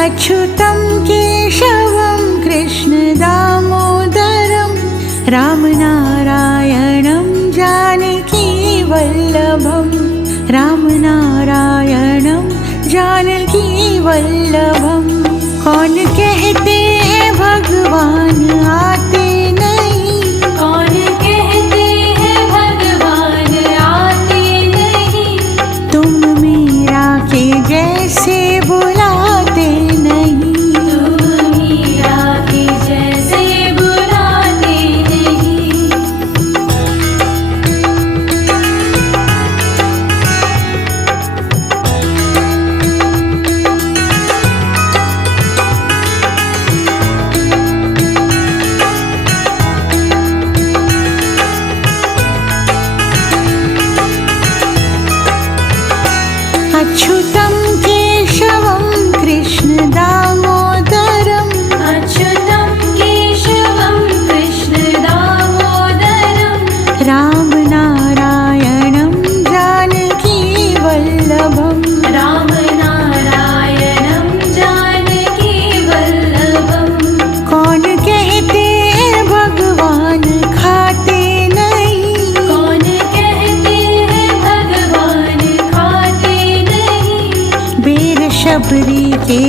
अच्युतं केशवं कृष्णदामोदरं रामनारायणं जानकीवल्लभं रामनारायणं जानकीवल्लभं। कौन कहते हैं भगवान आते नहीं, कौन कहते हैं भगवान आते नहीं, तुम मीरा के जैसे बुलाते नहीं, तुम मीरा के जैसे बुलाते नहीं। अच्युतं केशवं कृष्णदामोदरं अच्युतं केशवं कृष्णदामोदरं रामनारायणं जानकीवल्लभं रामनारायणं जानकीवल्लभं। कौन कहते हैं भगवान खाते नहीं, कौन कहते हैं भगवान खाते नहीं, बेर शबरी के